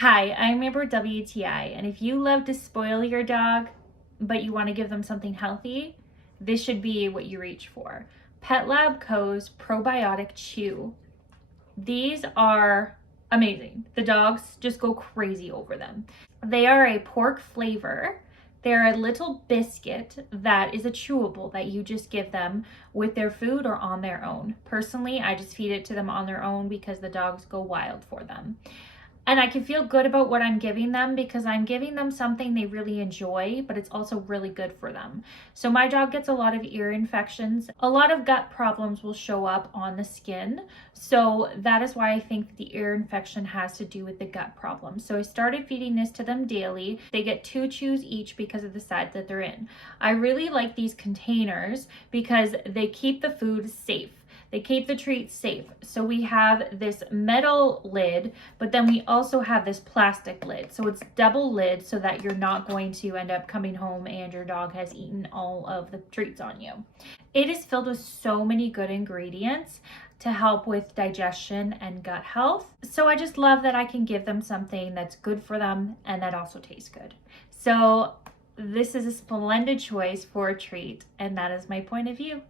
Hi, I'm Amber WTI, and if you love to spoil your dog, but you want to give them something healthy, this should be what you reach for. PetLab Co's Probiotic Chew. These are amazing. The dogs just go crazy over them. They are a pork flavor. They're a little biscuit that is a chewable that you just give them with their food or on their own. Personally, I just feed it to them on their own because the dogs go wild for them. And I can feel good about what I'm giving them because I'm giving them something they really enjoy, but it's also really good for them. So my dog gets a lot of ear infections. A lot of gut problems will show up on the skin. So that is why I think the ear infection has to do with the gut problem. So I started feeding this to them daily. They get 2 chews each because of the size that they're in. I really like these containers because they keep the food safe. They keep the treats safe. So we have this metal lid, but then we also have this plastic lid. So it's double lid so that you're not going to end up coming home and your dog has eaten all of the treats on you. It is filled with so many good ingredients to help with digestion and gut health. So I just love that I can give them something that's good for them and that also tastes good. So this is a splendid choice for a treat, and that is my point of view.